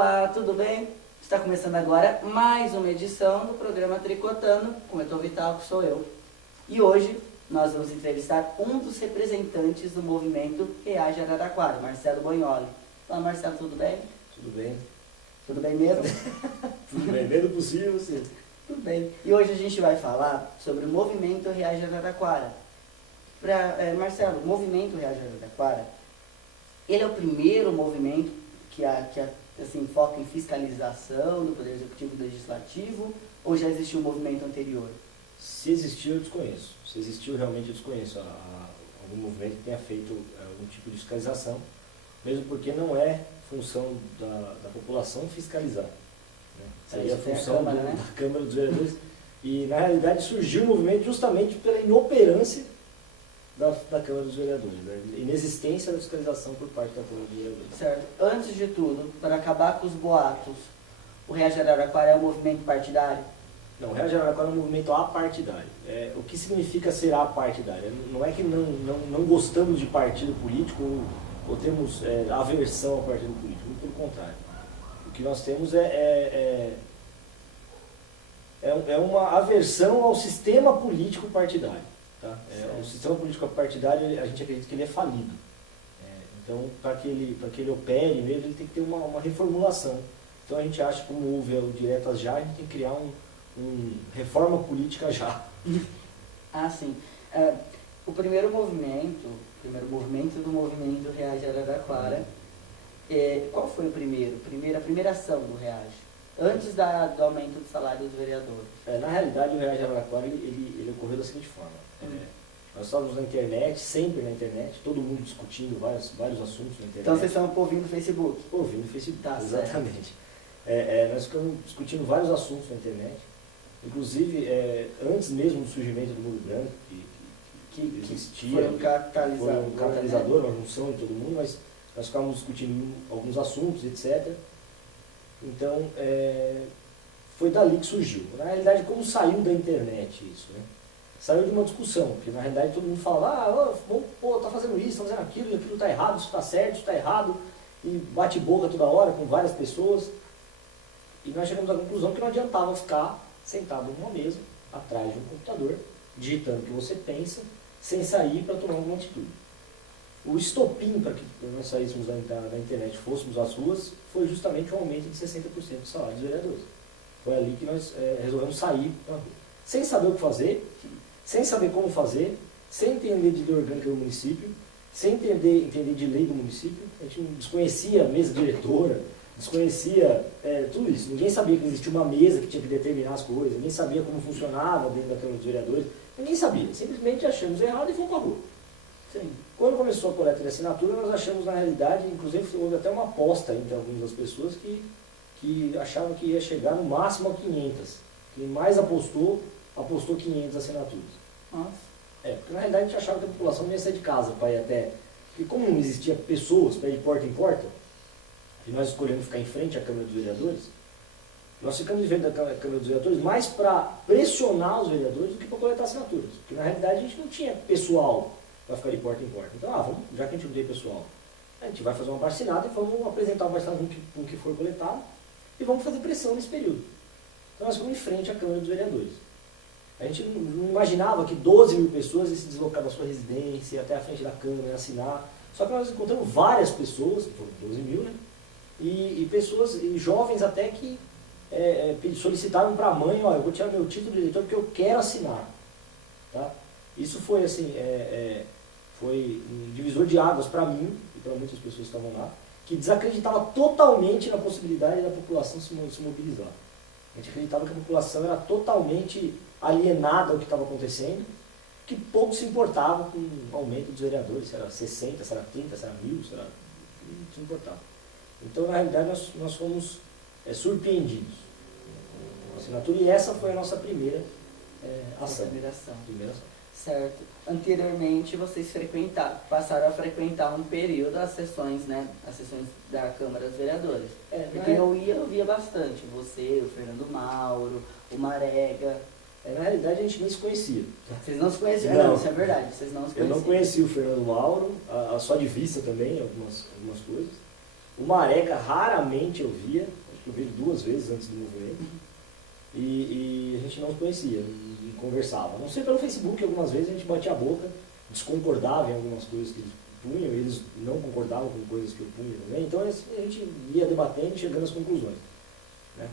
Olá, tudo bem? Está começando agora mais uma edição do programa Tricotando, com o Eton Vital, que sou eu. E hoje nós vamos entrevistar um dos representantes do movimento Reage Araraquara, Marcelo Bognoli. Olá, Marcelo, tudo bem? Tudo bem. Tudo bem mesmo? Tudo bem, dentro do possível, sim. Tudo bem. E hoje a gente vai falar sobre o movimento Reage Araraquara. Marcelo, o movimento Reage Araraquara, ele é o primeiro movimento que assim, foca em fiscalização do Poder Executivo e Legislativo, ou já existiu um movimento anterior? Se existiu, eu desconheço. Se existiu, realmente eu desconheço algum movimento que tenha feito algum tipo de fiscalização, mesmo porque não é função da população fiscalizar. Né? Isso aí é a função da Câmara dos Vereadores. E, na realidade, surgiu o movimento justamente pela inoperância da Câmara dos Vereadores, da inexistência da fiscalização por parte da Câmara dos Vereadores. Certo. Antes de tudo, para acabar com os boatos, o Reage Araraquara é um movimento partidário? Não, o Reage Araraquara é um movimento apartidário. O que significa ser apartidário? Não é que não gostamos de partido político ou temos aversão ao partido político, muito pelo contrário. O que nós temos é uma aversão ao sistema político partidário. Tá? O sistema político partidário, a gente acredita que ele é falido. Então, para que ele opere mesmo, ele tem que ter uma reformulação. Então, a gente acha que, como houve o Diretas Já, a gente tem que criar uma reforma política já. Ah, sim. O primeiro movimento do movimento Reage Araraquara, qual foi o primeiro? A primeira ação do Reage? Antes do aumento do salário dos vereadores. Na realidade, o Reage Araraquara ele ocorreu da seguinte forma. Nós estávamos na internet, sempre na internet, todo mundo discutindo vários assuntos na internet. Então vocês são um povinho do Facebook? Povinho do Facebook, tá, exatamente. Nós ficamos discutindo vários assuntos na internet. Inclusive, antes mesmo do surgimento do Muro Branco, que existia. Foi um catalisador, uma junção de todo mundo, mas nós ficávamos discutindo alguns assuntos, etc. Então, foi dali que surgiu. Na realidade, como saiu da internet isso, né? Saiu de uma discussão, porque na realidade todo mundo falava, tá fazendo isso, tá fazendo aquilo tá errado, isso tá certo, isso tá errado, e bate boca toda hora com várias pessoas. E nós chegamos à conclusão que não adiantava ficar sentado numa mesa, atrás de um computador, digitando o que você pensa, sem sair para tomar alguma atitude. O estopim para que nós saíssemos da internet e fôssemos às ruas foi justamente o aumento de 60% do salário dos vereadores. Foi ali que nós resolvemos sair para a rua. Sem saber o que fazer, sem saber como fazer, sem entender de lei orgânica do município, sem entender de lei do município. A gente desconhecia a mesa diretora, desconhecia tudo isso. Ninguém sabia que existia uma mesa que tinha que determinar as coisas, ninguém sabia como funcionava dentro da Câmara dos Vereadores, ninguém sabia. Simplesmente achamos errado e fomos para a rua. Sim. Quando começou a coleta de assinatura, nós achamos, na realidade, inclusive houve até uma aposta entre algumas das pessoas que achavam que ia chegar no máximo a 500. Quem mais apostou 500 assinaturas. Nossa. Porque na realidade a gente achava que a população não ia sair de casa para ir até... Porque como não existia pessoas para ir de porta em porta, e nós escolhemos ficar em frente à Câmara dos Vereadores, nós ficamos em frente da Câmara dos Vereadores mais para pressionar os vereadores do que para coletar assinaturas. Porque na realidade a gente não tinha pessoal para ficar de porta em porta. Então, já que a gente não tem pessoal, a gente vai fazer uma abaixo-assinado e vamos apresentar o abaixo-assinado com o que for coletado e vamos fazer pressão nesse período. Então nós ficamos em frente à Câmara dos Vereadores. A gente não imaginava que 12 mil pessoas iam se deslocar da sua residência até a frente da Câmara, assinar. Só que nós encontramos várias pessoas, foram 12 mil, né? E pessoas, e jovens até que solicitaram para a mãe, eu vou tirar meu título de eleitor porque eu quero assinar. Tá? Isso foi assim, foi um divisor de águas para mim e para muitas pessoas que estavam lá, que desacreditava totalmente na possibilidade da população se mobilizar. A gente acreditava que a população era totalmente alienada ao que estava acontecendo, que pouco se importava com o aumento dos vereadores, se era 60, se era 30, se era 1000, não se importava. Então, na realidade, nós fomos surpreendidos com a assinatura, e essa foi a nossa primeira ação. Primeira ação. Certo. Anteriormente, vocês passaram a frequentar um período as sessões da Câmara dos Vereadores. Porque eu via bastante. Você, o Fernando Mauro, o Marega. Na realidade, a gente nem se conhecia. Vocês não se conheciam? Não, isso é verdade. Vocês não se conheciam. Eu não conheci o Fernando Mauro, só de vista também, algumas coisas. O Marega raramente eu via, acho que eu vi ele 2 vezes antes do movimento, e a gente não se conhecia, não conversava. A não ser pelo Facebook, algumas vezes a gente batia a boca, desconcordava em algumas coisas que eles punham, eles não concordavam com coisas que eu punha também, então a gente ia debatendo e chegando às conclusões. Né?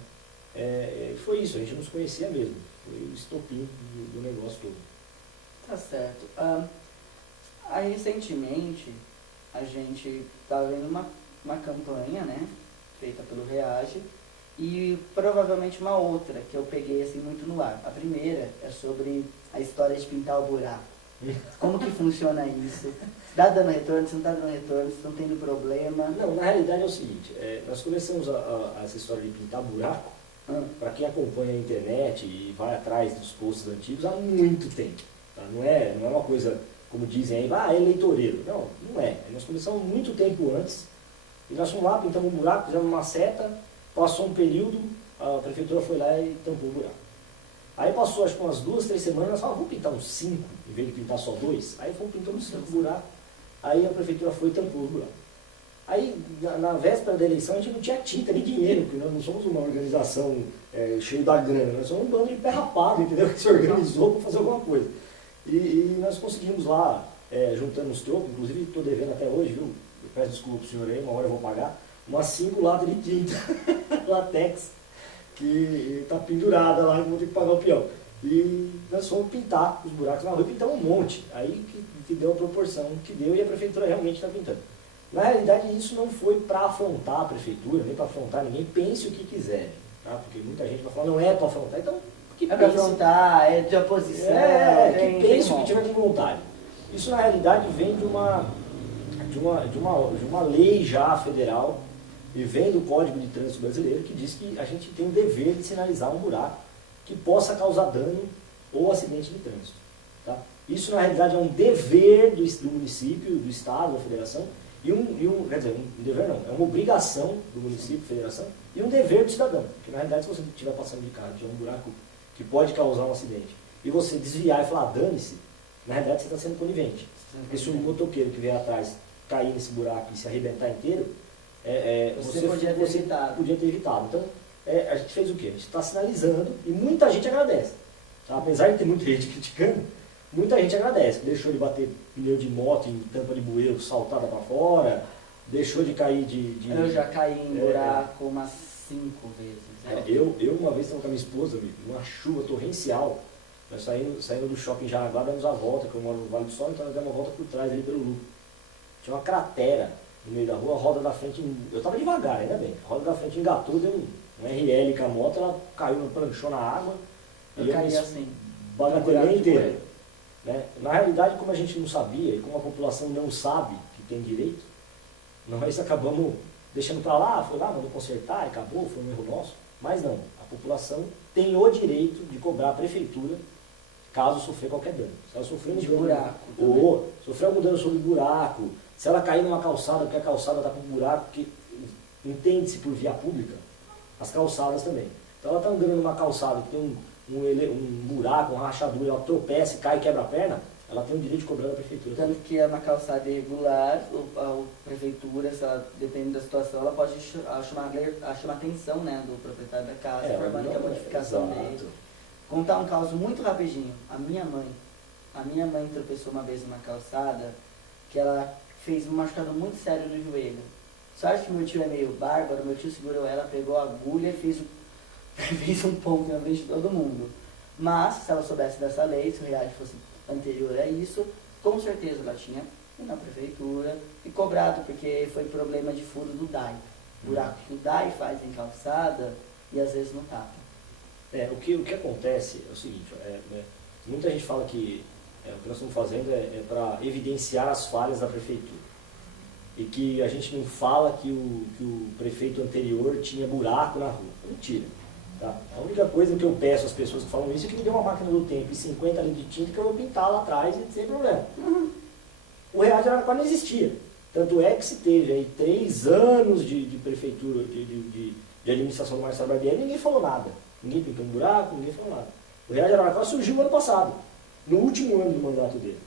Foi isso, a gente não se conhecia mesmo, foi o estopim do negócio todo. Tá certo. Aí recentemente a gente tá vendo uma campanha, né, feita pelo Reage, e provavelmente uma outra que eu peguei assim muito no ar. A primeira é sobre a história de pintar o buraco. Como que funciona isso? Está dando retorno, se não está dando retorno, se estão tendo problema? Não, na realidade é o seguinte, nós começamos essa história de pintar buraco, para quem acompanha a internet e vai atrás dos posts antigos há muito tempo. Tá? Não é uma coisa, como dizem aí, é eleitoreiro. Não, não é. Nós começamos muito tempo antes, e nós fomos lá, pintamos um buraco, fizemos uma seta, passou um período, a prefeitura foi lá e tampou o buraco. Aí passou acho que umas 2, 3 semanas, nós falamos, vamos pintar uns 5, em vez de pintar só 2. Aí fomos pintando 5 buracos, aí a prefeitura foi e tampou o buraco. Aí, na véspera da eleição, a gente não tinha tinta nem dinheiro, porque nós não somos uma organização cheia da grana, nós somos um bando de pé rapado, entendeu? Que se organizou para fazer alguma coisa. E nós conseguimos lá, juntando os trocos, inclusive estou devendo até hoje, viu? Eu peço desculpa pro senhor aí, uma hora eu vou pagar, umas 5 latas de tinta, latex, que está pendurada lá e vou ter que pagar o peão. E nós fomos pintar os buracos na rua e pintamos um monte. Aí que deu a proporção que deu e a prefeitura realmente está pintando. Na realidade, isso não foi para afrontar a prefeitura, nem para afrontar ninguém, pense o que quiser. Tá? Porque muita gente vai falar, não é para afrontar. Então, que é para afrontar, é de oposição. Que pense o que tiver com vontade. Isso, na realidade, vem de uma lei já federal e vem do Código de Trânsito Brasileiro que diz que a gente tem o dever de sinalizar um buraco que possa causar dano ou acidente de trânsito. Tá? Isso, na realidade, é um dever do município, do estado, da federação, quer dizer, um dever não, é uma obrigação do município, federação, e um dever do cidadão. Porque, na realidade, se você estiver passando de carro, tiver um buraco que pode causar um acidente, e você desviar e falar, dane-se, na realidade, você está sendo conivente. Porque se um motoqueiro que vier atrás cair nesse buraco e se arrebentar inteiro, você podia ter evitado. Então, a gente fez o quê? A gente está sinalizando e muita gente agradece. Tá? Apesar de ter muita gente criticando, muita gente agradece. Deixou de bater pneu de moto em tampa de bueiro saltada para fora, deixou de cair de... Eu já caí em buraco umas 5 vezes. Eu uma vez estava com a minha esposa, numa chuva torrencial, nós saindo do shopping Jaraguá, demos a volta, que eu moro no Vale do Sol, então nós demos a volta por trás ali pelo Lucro. Tinha uma cratera no meio da rua, a roda da frente, eu estava devagar, ainda bem, a roda da frente engatou, deu um RL com a moto, ela caiu, planchou na água, eu caí assim, bagatelei inteira. Né? Na realidade, como a gente não sabia, e como a população não sabe que tem direito, nós acabamos deixando para lá, foi lá, mandou consertar, e acabou, foi um erro nosso, mas não, a população tem o direito de cobrar a prefeitura caso sofrer qualquer dano. Se ela sofrer um dano, buraco, ou sofrer algum dano sobre buraco, se ela cair numa calçada, porque a calçada está com um buraco, que entende-se por via pública, as calçadas também. Então ela está andando numa calçada que tem um buraco, uma rachadura, ela tropeça e cai e quebra a perna, ela tem o direito de cobrar da prefeitura. Tanto que é uma calçada irregular, a prefeitura, se ela, dependendo da situação, ela pode chamar a atenção, né, do proprietário da casa, informando que a modificação dele. Contar um caso muito rapidinho. A minha mãe tropeçou uma vez numa calçada que ela fez um machucado muito sério no joelho. Sorte que meu tio é meio bárbaro, meu tio segurou ela, pegou a agulha e fez um ponto na frente de todo mundo. Mas, se ela soubesse dessa lei, se o reality fosse anterior a isso, com certeza ela tinha ido na prefeitura e cobrado, porque foi problema de furo do DAI. Buraco que o DAI faz em calçada e às vezes não tapa. O que acontece é o seguinte, muita gente fala que o que nós estamos fazendo é para evidenciar as falhas da prefeitura. E que a gente não fala que o prefeito anterior tinha buraco na rua. Mentira. Tá? A única coisa que eu peço às pessoas que falam isso é que me dê uma máquina do tempo e 50 litros de tinta que eu vou pintar lá atrás e sem problema. O Real de Araraquara não existia. Tanto é que se teve aí 3 anos de prefeitura, de administração do Marcelo Barbieri, ninguém falou nada. Ninguém pintou um buraco, ninguém falou nada. O Real de Araraquara surgiu no ano passado, no último ano do mandato dele.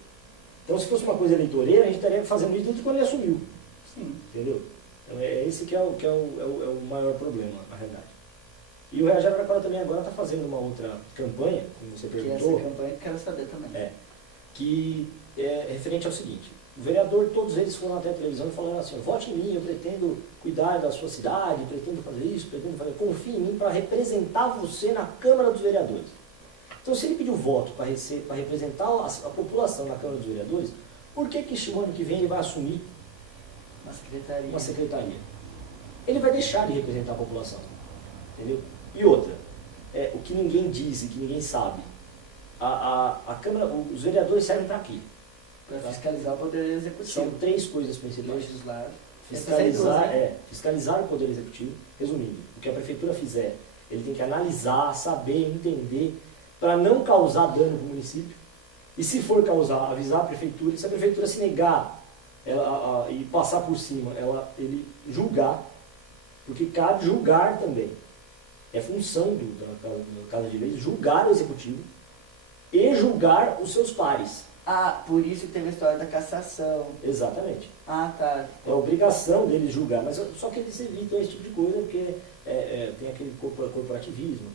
Então, se fosse uma coisa eleitoreira, a gente estaria fazendo isso desde quando ele assumiu. Sim. Entendeu? Então, esse que é o maior problema, na realidade. E o Reage Araraquara também agora está fazendo uma outra campanha, como você perguntou. Essa campanha que eu quero saber também. Que é referente ao seguinte: o vereador, todos eles foram até a televisão e falaram assim: vote em mim, eu pretendo cuidar da sua cidade, pretendo fazer isso, pretendo fazer. Confie em mim para representar você na Câmara dos Vereadores. Então, se ele pediu voto para representar a população na Câmara dos Vereadores, por que o ano que vem ele vai assumir uma secretaria? Ele vai deixar de representar a população. Entendeu? E outra, o que ninguém diz e que ninguém sabe, a Câmara, os vereadores servem para quê? Para fiscalizar o Poder Executivo. São 3 coisas principais. Legislar. Fiscalizar o Poder Executivo. Resumindo, o que a Prefeitura fizer, ele tem que analisar, saber, entender, para não causar dano para o município. E se for causar, avisar a Prefeitura. Se a Prefeitura se negar e passar por cima, ele julgar, porque cabe julgar também. É função da Casa de Leis julgar o Executivo e julgar os seus pares. Ah, por isso que teve a história da cassação. Exatamente. Ah, tá. É a obrigação deles julgar, mas só que eles evitam esse tipo de coisa porque tem aquele corporativismo.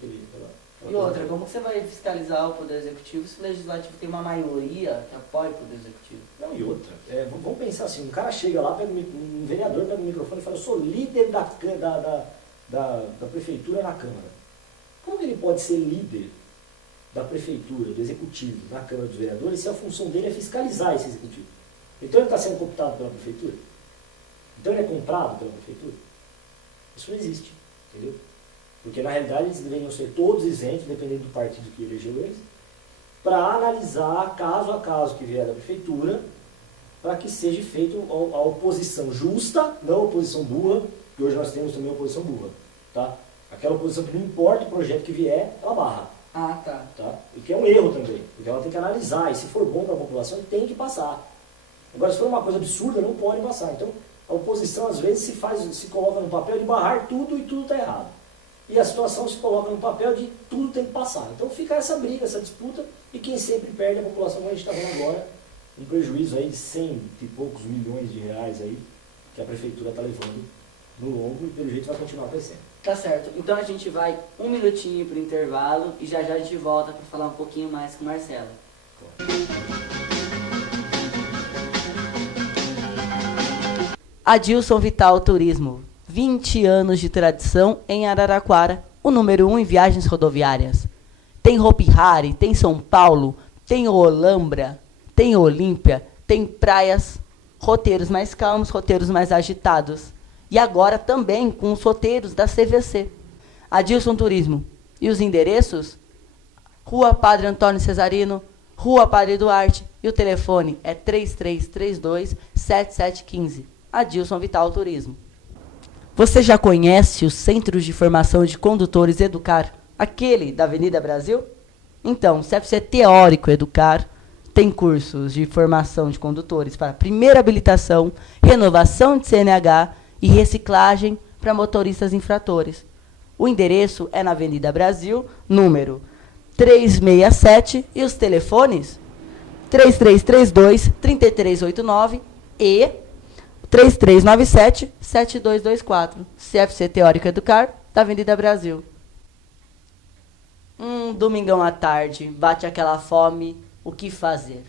E outra, como você vai fiscalizar o Poder Executivo se o Legislativo tem uma maioria que apoia o Poder Executivo? Não, e outra, vamos pensar assim, um cara chega lá, um vereador pega o microfone e fala: eu sou líder da Prefeitura na Câmara. Como ele pode ser líder da Prefeitura, do Executivo, na Câmara dos Vereadores, se a função dele é fiscalizar esse Executivo? Então ele está sendo cooptado pela Prefeitura? Então ele é comprado pela Prefeitura? Isso não existe, entendeu? Porque na realidade eles deveriam ser todos isentos, dependendo do partido que elegeu eles, para analisar caso a caso que vier da Prefeitura, para que seja feita a oposição justa, não a oposição burra, que hoje nós temos também a oposição burra. Tá? Aquela oposição que não importa o projeto que vier, ela barra. Ah, tá. E que é um erro também, porque ela tem que analisar, e se for bom para a população, tem que passar. Agora, se for uma coisa absurda, não pode passar. Então, a oposição, às vezes, se coloca no papel de barrar tudo e tudo está errado. E a situação se coloca no papel de tudo tem que passar. Então, fica essa briga, essa disputa, e quem sempre perde é a população, como a gente está vendo agora, um prejuízo aí de 100 e poucos milhões de reais aí, que a Prefeitura está levando no longo, e pelo jeito vai continuar crescendo. Tá certo. Então a gente vai 1 minutinho para o intervalo e já a gente volta para falar um pouquinho mais com o Marcelo. Adilson Vital Turismo. 20 anos de tradição em Araraquara, o número 1 em viagens rodoviárias. Tem Hopi Hari, tem São Paulo, tem Olambra, tem Olímpia, tem praias, roteiros mais calmos, roteiros mais agitados. E agora também com os roteiros da CVC. Adilson Turismo. E os endereços? Rua Padre Antônio Cesarino, Rua Padre Duarte. E o telefone é 3332-7715. Adilson Vital Turismo. Você já conhece os Centros de Formação de Condutores Educar? Aquele da Avenida Brasil? Então, o CFC Teórico Educar tem cursos de formação de condutores para primeira habilitação, renovação de CNH e reciclagem para motoristas infratores. O endereço é na Avenida Brasil, número 367, e os telefones 3332-3389 e 3397-7224. CFC Teórico Educar, da Avenida Brasil. Domingão à tarde, bate aquela fome, o que fazer?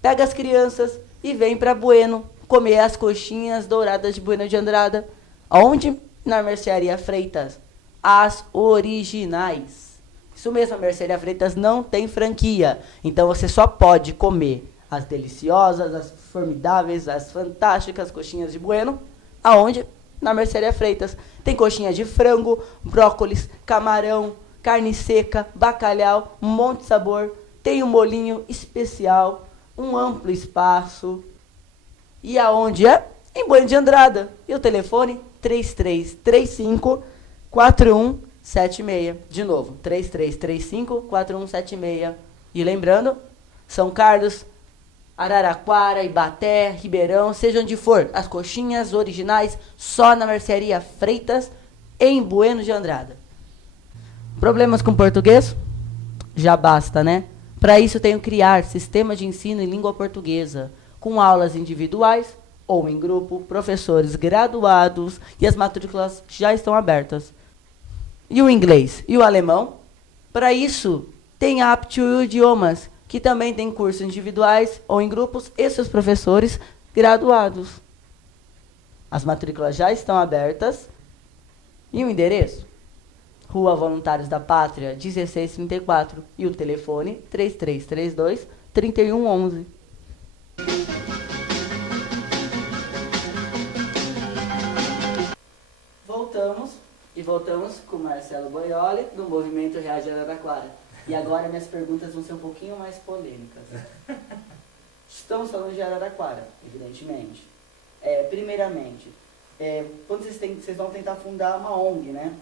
Pega as crianças e vem para Bueno comer as coxinhas douradas de Bueno de Andrada. Onde? Na Mercearia Freitas. As originais. Isso mesmo, a Mercearia Freitas não tem franquia. Então você só pode comer as deliciosas, as formidáveis, as fantásticas coxinhas de Bueno. Aonde? Na Mercearia Freitas. Tem coxinha de frango, brócolis, camarão, carne seca, bacalhau, um monte de sabor. Tem um molhinho especial, um amplo espaço. E aonde é? Em Bueno de Andrada. E o telefone? 3335-4176. De novo, 3335-4176. E lembrando, São Carlos, Araraquara, Ibaté, Ribeirão, seja onde for, as coxinhas originais só na Mercearia Freitas, em Bueno de Andrada. Problemas com português? Já basta, né? Para isso tenho que criar sistema de ensino em língua portuguesa, com aulas individuais ou em grupo, professores graduados e as matrículas já estão abertas. E o inglês? E o alemão? Para isso, tem a Aptitude Idiomas, que também tem cursos individuais ou em grupos e seus professores graduados. As matrículas já estão abertas. E o endereço? Rua Voluntários da Pátria, 1634. E o telefone, 3332-3111. Voltamos com Marcelo Boioli, do Movimento Reage Araraquara. E agora minhas perguntas vão ser um pouquinho mais polêmicas. Estamos falando de Araraquara, evidentemente. Primeiramente, quando vocês vão tentar fundar uma ONG, né?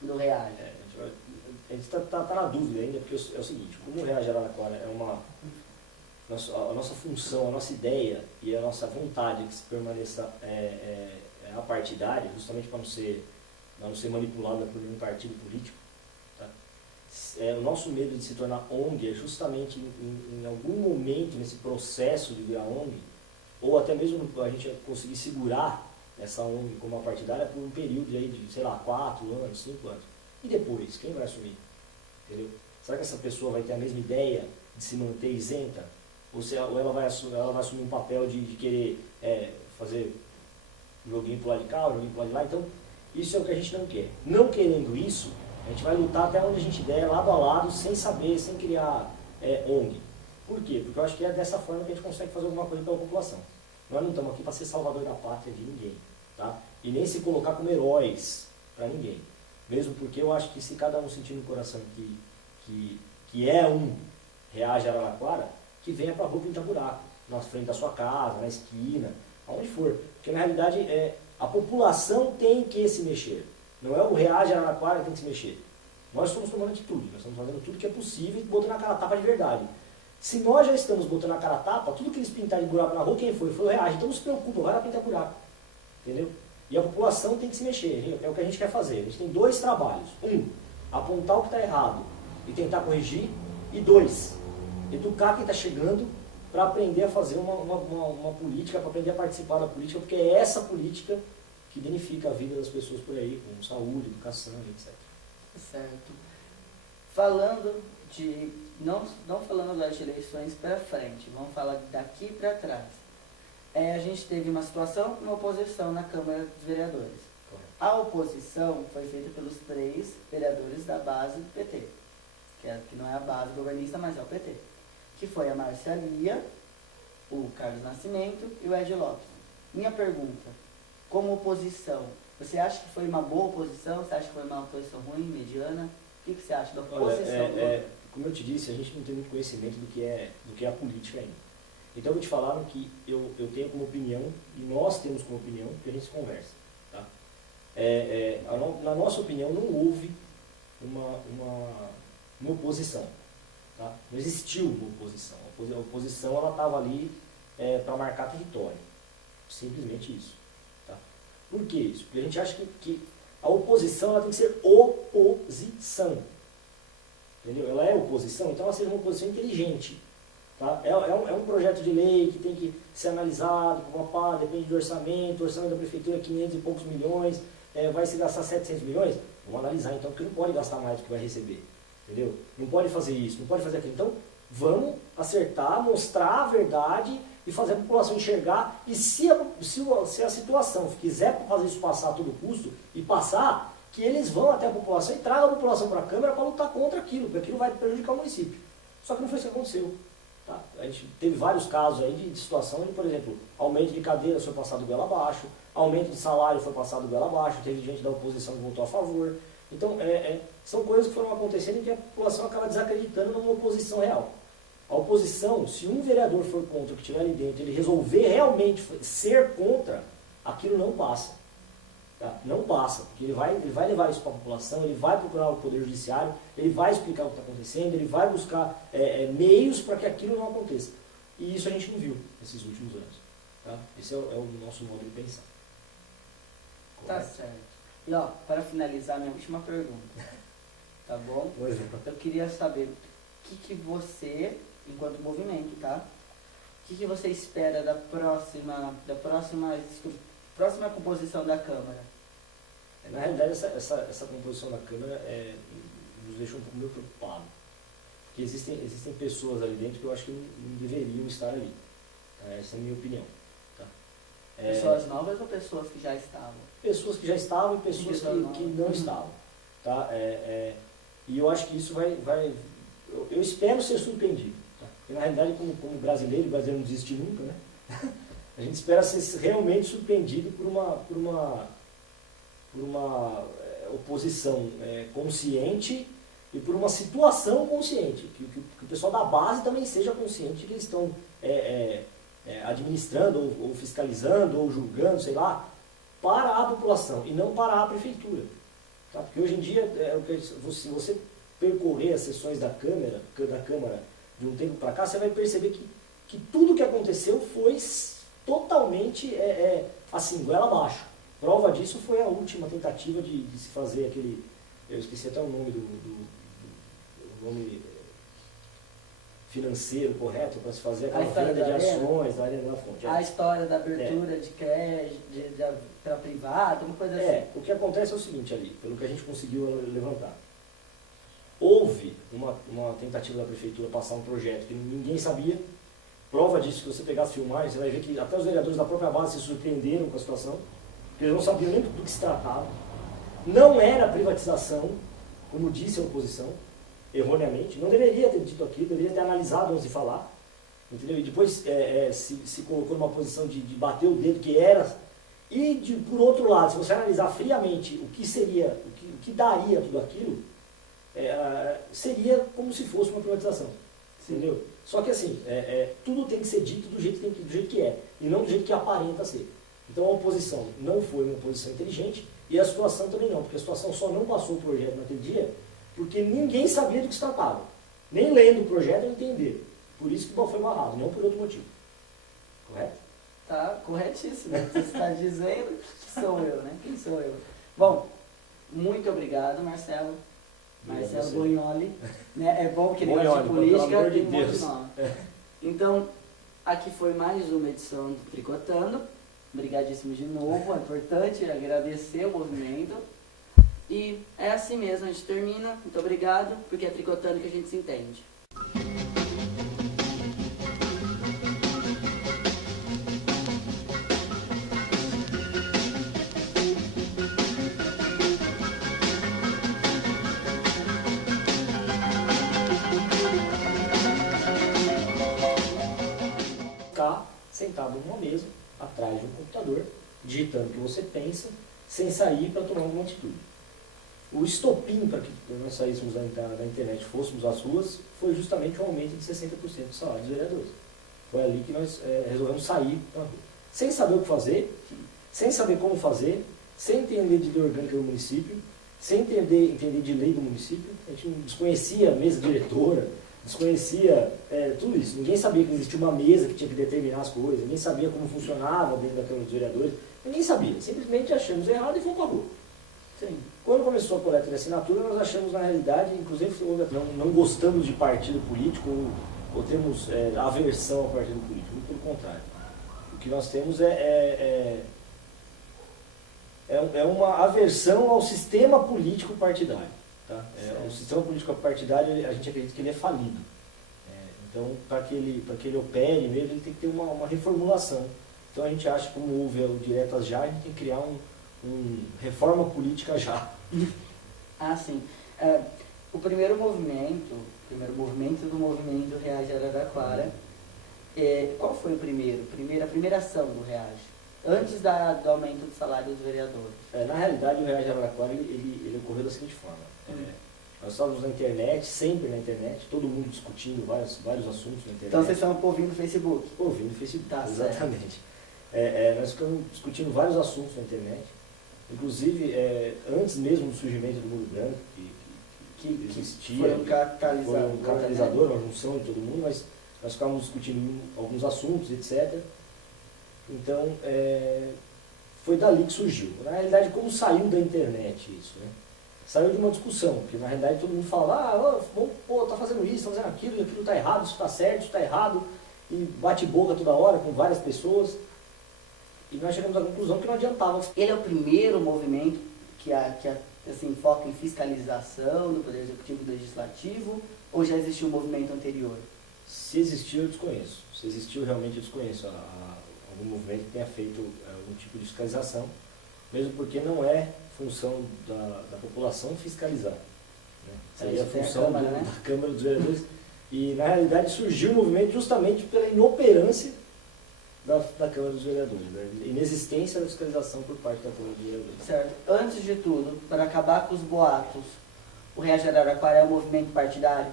Do Reage. A gente está na dúvida ainda, porque é o seguinte, como o Reage Araraquara é a nossa função, a nossa ideia e a nossa vontade que se permaneça apartidária, justamente para não ser manipulada por nenhum partido político. Tá? O nosso medo de se tornar ONG é justamente em algum momento nesse processo de virar ONG, ou até mesmo a gente conseguir segurar essa ONG como uma partidária por um período aí de, sei lá, 4 anos, 5 anos. E depois, quem vai assumir? Entendeu? Será que essa pessoa vai ter a mesma ideia de se manter isenta? Ou ela vai assumir um papel de querer fazer joguinho pro lado de cá, joguinho pro lado de lá? Então, isso é o que a gente não quer. Não querendo isso, a gente vai lutar até onde a gente der, lado a lado, sem saber, sem criar ONG. Por quê? Porque eu acho que é dessa forma que a gente consegue fazer alguma coisa pela população. Nós não estamos aqui para ser salvador da pátria de ninguém. Tá? E nem se colocar como heróis para ninguém. Mesmo porque eu acho que se cada um sentir no coração que é um Reage Araraquara, que venha para a rua pintar buraco, na frente da sua casa, na esquina, aonde for. Porque na realidade a população tem que se mexer. Não é o Reage Araraquara que tem que se mexer. Nós estamos tomando atitude, nós estamos fazendo tudo que é possível e botando a cara a tapa de verdade. Se nós já estamos botando a cara a tapa, tudo que eles pintarem de buraco na rua, quem foi? Foi o Reage. Então não se preocupa, vai lá pintar buraco. Entendeu? E a população tem que se mexer, é o que a gente quer fazer. A gente tem 2 trabalhos. 1, apontar o que está errado e tentar corrigir. E 2, educar quem está chegando para aprender a fazer uma política, para aprender a participar da política, porque é essa política que danifica a vida das pessoas por aí, com saúde, educação, etc. Certo. Falando de... Não falando das eleições para frente, vamos falar daqui para trás. A gente teve uma situação, uma oposição na Câmara dos Vereadores. A oposição foi feita pelos 3 vereadores da base do PT, que não é a base governista, mas é o PT, que foi a Márcia Lia, o Carlos Nascimento e o Ed Lopes. Minha pergunta, como oposição, você acha que foi uma boa oposição? Você acha que foi uma oposição ruim, mediana? O que você acha da oposição? Como eu te disse, a gente não tem muito conhecimento do que é a política ainda. Então eu vou te falar que eu tenho como opinião, e nós temos como opinião, que a gente se conversa. Tá? Na nossa opinião, não houve uma oposição. Tá? Não existiu uma oposição. A oposição estava ali para marcar território. Simplesmente isso. Tá? Por que isso? Porque a gente acha que a oposição ela tem que ser oposição. Entendeu? Ela é oposição, então ela seja uma oposição inteligente. Tá? É um projeto de lei que tem que ser analisado, depende do orçamento, o orçamento da prefeitura é 500 e poucos milhões, vai se gastar 700 milhões? Vamos analisar então, porque não pode gastar mais do que vai receber. Entendeu? Não pode fazer isso, não pode fazer aquilo. Então, vamos acertar, mostrar a verdade e fazer a população enxergar. E se a situação quiser fazer isso passar a todo custo, e passar, que eles vão até a população e tragam a população para a Câmara para lutar contra aquilo, porque aquilo vai prejudicar o município. Só que não foi isso que aconteceu. Tá? A gente teve vários casos aí de situação onde, por exemplo, aumento de cadeira foi passado goela abaixo, aumento de salário foi passado goela abaixo, teve gente da oposição que votou a favor. Então, são coisas que foram acontecendo e que a população acaba desacreditando numa oposição real. A oposição, se um vereador for contra o que estiver ali dentro, ele resolver realmente ser contra, aquilo não passa. Tá? Não passa, porque ele vai levar isso para a população, ele vai procurar o Poder Judiciário, ele vai explicar o que está acontecendo, ele vai buscar meios para que aquilo não aconteça. E isso a gente não viu nesses últimos anos. Tá? Esse é o nosso modo de pensar. Tá certo. E para finalizar, minha última pergunta, tá bom? Eu queria saber o que você, enquanto movimento, tá? O que você espera da próxima composição da Câmara? Na realidade, essa composição da Câmara nos deixa um pouco meio preocupado. Porque existem pessoas ali dentro que eu acho que não deveriam estar ali. Essa é a minha opinião. Tá? Pessoas novas ou pessoas que já estavam? Pessoas que já estavam e pessoas que não estavam. Tá? E eu acho que isso eu espero ser surpreendido. Tá? Porque na realidade, como brasileiro, o brasileiro não desiste nunca, né? A gente espera ser realmente surpreendido por uma oposição consciente e por uma situação consciente, que o pessoal da base também seja consciente de que eles estão administrando, ou fiscalizando, ou julgando, sei lá, para a população e não para a prefeitura. Tá? Porque hoje em dia, se você percorrer as sessões da Câmara de um tempo para cá, você vai perceber que tudo que aconteceu foi totalmente assim, goela abaixo. Prova disso foi a última tentativa de se fazer aquele, eu esqueci até o nome do nome financeiro correto, para se fazer aquela venda de ações da Arena da Fonte. A história da abertura de crédito para privado, uma coisa assim. O que acontece é o seguinte ali, pelo que a gente conseguiu levantar. Houve uma tentativa da prefeitura passar um projeto que ninguém sabia. Prova disso, que você pegar as filmagens, você vai ver que até os vereadores da própria base se surpreenderam com a situação, porque eles não sabiam nem do que se tratava. Não era privatização, como disse a oposição, erroneamente. Não deveria ter dito aquilo, deveria ter analisado antes de falar. Entendeu? E depois se colocou numa posição de bater o dedo que era. E, por outro lado, se você analisar friamente o que seria, o que daria tudo aquilo, seria como se fosse uma privatização. Entendeu? Só que assim, tudo tem que ser dito do jeito que é, e não do jeito que aparenta ser. Então a oposição não foi uma oposição inteligente, e a situação também não, porque a situação só não passou o projeto naquele dia, porque ninguém sabia do que se tratava. Nem lendo o projeto entender. Por isso que foi barrado, não por outro motivo. Correto? Tá corretíssimo. Você está dizendo que sou eu, né? Quem sou eu? Bom, muito obrigado, Marcelo. Marcelo Bognoli, né? É bom que ele gosta de política, tem um monte de nome. Então, aqui foi mais uma edição do Tricotando. Obrigadíssimo de novo, é importante agradecer o movimento. E é assim mesmo, a gente termina. Muito obrigado, porque é tricotando que a gente se entende. Sentado numa mesa, atrás de um computador, digitando o que você pensa, sem sair para tomar alguma atitude. O estopim para que nós saíssemos da internet e fôssemos às ruas foi justamente um aumento de 60% do salário dos vereadores. Foi ali que nós resolvemos sair para a rua. Sem saber o que fazer, sem saber como fazer, sem entender de lei orgânica do município, sem entender de lei do município. A gente desconhecia a mesa diretora, desconhecia tudo isso. Ninguém sabia que existia uma mesa que tinha que determinar as coisas, ninguém sabia como funcionava dentro da Câmara dos Vereadores, ninguém sabia. Simplesmente achamos errado e fomos para a rua. Sim. Quando começou a coleta de assinatura, nós achamos, na realidade, inclusive não gostamos de partido político ou temos aversão ao partido político, muito pelo contrário. O que nós temos é uma aversão ao sistema político partidário. Tá? O sistema político partidário, a gente acredita que ele é falido. Então, para que ele opere mesmo, ele tem que ter uma reformulação. Então, a gente acha que, como houve o Diretas Já, a gente tem que criar reforma política já. Ah, sim. O primeiro movimento do movimento Reage Araraquara, qual foi a primeira ação do Reage? Antes do aumento do salário dos vereadores. Na realidade, o Reage Araraquara ele ocorreu da seguinte forma. Nós estávamos na internet, sempre na internet, todo mundo discutindo vários assuntos na internet. Então vocês estão ouvindo no Facebook? Ouvindo no Facebook, tá, exatamente. Nós ficamos discutindo vários assuntos na internet. Inclusive, antes mesmo do surgimento do Muro Branco, que existia, foi um catalisador, uma junção de todo mundo, mas nós ficávamos discutindo alguns assuntos, etc. Então, foi dali que surgiu. Na realidade, como saiu da internet isso, né? Saiu de uma discussão, porque na realidade todo mundo falava, tá fazendo isso, tá fazendo aquilo está errado, isso está certo, isso está errado. e bate-boca toda hora com várias pessoas. E nós chegamos à conclusão que não adiantava. Ele é o primeiro movimento que assim, foca em fiscalização do Poder Executivo e do Legislativo, ou já existiu um movimento anterior? Se existiu, eu desconheço. Se existiu, realmente eu desconheço algum movimento que tenha feito algum tipo de fiscalização, mesmo porque não é função da população fiscalizar. Né? Seria a função Câmara, né? da Câmara dos Vereadores. E, na realidade, surgiu o movimento justamente pela inoperância da Câmara dos Vereadores, né? Inexistência da fiscalização por parte da Câmara dos Vereadores. Certo. Antes de tudo, para acabar com os boatos, o Reagir Araraquara é um movimento partidário?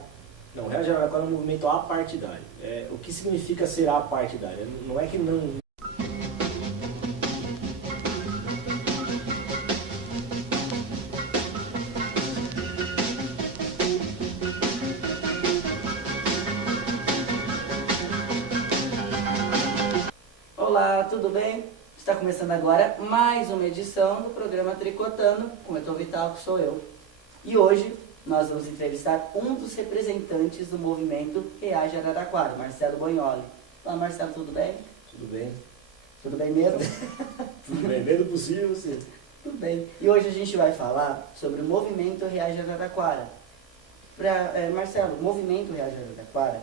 Não, o Reagir Araraquara é um movimento apartidário. O que significa ser apartidário? Não é que não... Olá, tudo bem? Está começando agora mais uma edição do programa Tricotando, com o Etor Vital, que sou eu. E hoje nós vamos entrevistar um dos representantes do movimento Reage Araraquara, Marcelo Bognoli. Fala, Marcelo, tudo bem? Tudo bem? Tudo bem mesmo? Tudo bem, dentro do possível, sim. Tudo bem. E hoje a gente vai falar sobre o movimento Reage Araraquara. Marcelo, o movimento Reage Araraquara